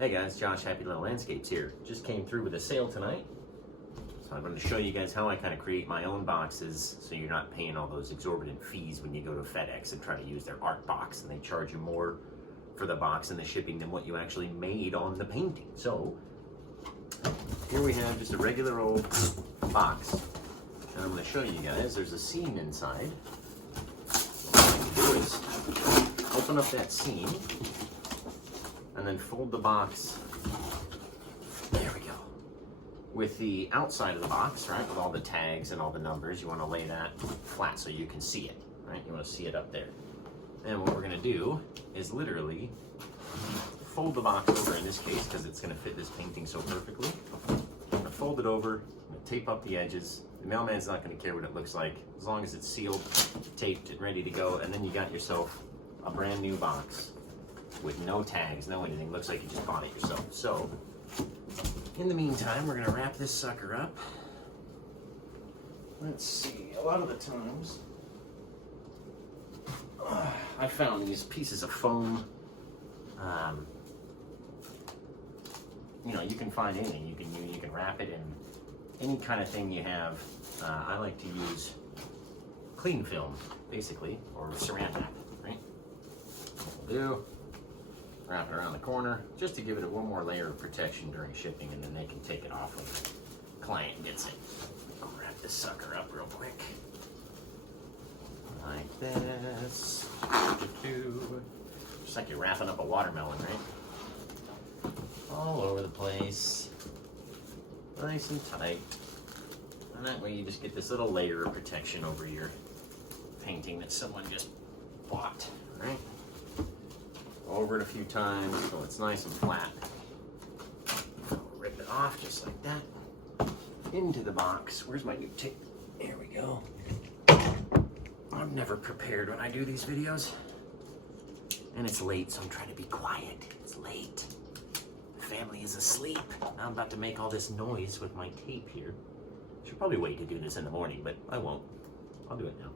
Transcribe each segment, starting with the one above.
Hey guys, Josh, Happy Little Landscapes here. Just came through with a sale tonight. So I'm going to show you guys how I kind of create my own boxes so you're not paying all those exorbitant fees when you go to FedEx and try to use their art box, and they charge you more for the box and the shipping than what you actually made on the painting. So here we have just a regular old box, and I'm going to show you guys there's a seam inside. What I'm going to do is open up that seam and then fold the box, there we go, with the outside of the box, right, with all the tags and all the numbers. You want to lay that flat so you can see it, right? You want to see it up there. And what we're going to do is literally fold the box over, in this case, because it's going to fit this painting so perfectly. I'm going to fold it over, I'm going to tape up the edges. The mailman's not going to care what it looks like, as long as it's sealed, taped, and ready to go, and then you got yourself a brand new box with no tags, no anything. Looks like you just bought it yourself. So, in the meantime, we're gonna wrap this sucker up. Let's see, a lot of the times, I found these pieces of foam. You know, you can find anything. You can wrap it in any kind of thing you have. I like to use cling film, basically, or saran wrap, right? What we'll do, wrap it around the corner just to give it one more layer of protection during shipping, and then they can take it off when the client gets it. I'll wrap this sucker up real quick. Like this. Just like you're wrapping up a watermelon, right? All over the place. Nice and tight. And that way you just get this little layer of protection over your painting that someone just bought, right? Over it a few times so it's nice and flat. Rip it off just like that. Into the box. Where's my new tape? There we go. I'm never prepared when I do these videos. And it's late, so I'm trying to be quiet. It's late. The family is asleep. Now I'm about to make all this noise with my tape here. Should probably wait to do this in the morning, but I won't. I'll do it now.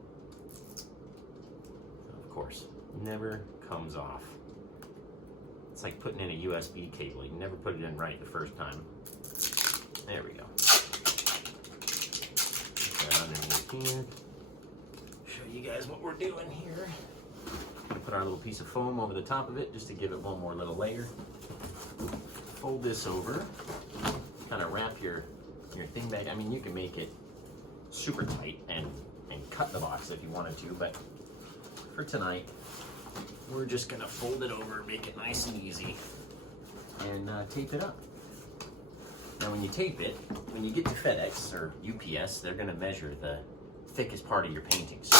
Of course, never comes off. It's like putting in a USB cable. You never put it in right the first time. There we go. Put that underneath here. Show you guys what we're doing here. Put our little piece of foam over the top of it just to give it one more little layer. Fold this over. Kind of wrap your thing back. I mean, you can make it super tight and cut the box if you wanted to, but for tonight, we're just gonna fold it over, make it nice and easy, and tape it up. Now when you tape it, when you get to FedEx or UPS, they're gonna measure the thickest part of your painting. So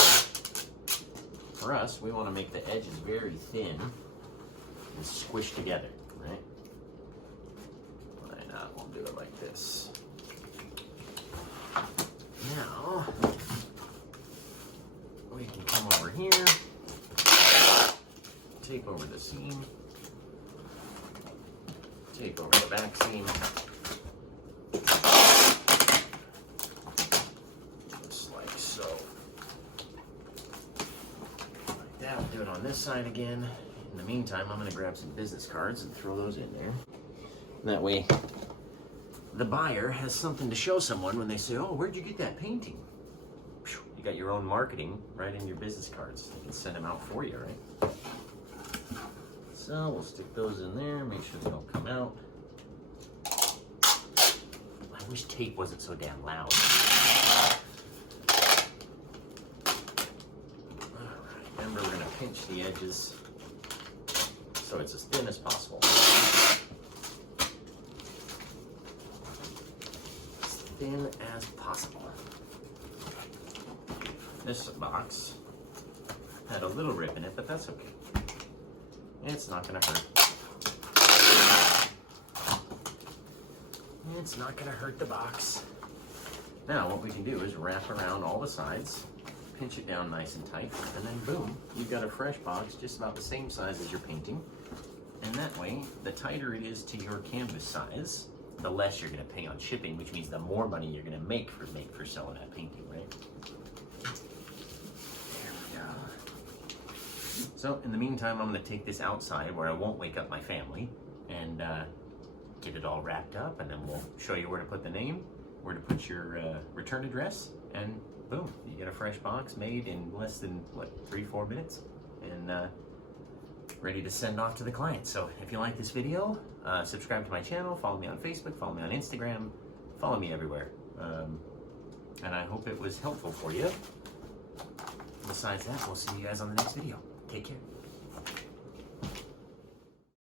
for us, we wanna make the edges very thin and squished together, right? Why not? We'll do it like this. Now, we can come over here, tape over the seam, tape over the back seam, just like so. Like that, we'll do it on this side again. In the meantime, I'm gonna grab some business cards and throw those in there. That way, the buyer has something to show someone when they say, oh, where'd you get that painting? You got your own marketing right in your business cards. They can send them out for you, right? So we'll stick those in there, make sure they don't come out. I wish tape wasn't so damn loud. All right, remember we're gonna pinch the edges so it's as thin as possible. Thin as possible. This box had a little rip in it, but that's okay. It's not gonna hurt. It's not gonna hurt the box. Now what we can do is wrap around all the sides, pinch it down nice and tight, and then boom, you've got a fresh box just about the same size as your painting. And that way, the tighter it is to your canvas size, the less you're going to pay on shipping, which means the more money you're going to make for selling that painting, right? There we go. So in the meantime, I'm going to take this outside where I won't wake up my family, and and get it all wrapped up, and then we'll show you where to put the name, where to put your return address, and boom, you get a fresh box made in less than, what, 3-4 minutes, and ready to send off to the client. So if you like this video, subscribe to my channel, follow me on Facebook, follow me on Instagram, follow me everywhere. And I hope it was helpful for you. Besides that, we'll see you guys on the next video. Take care.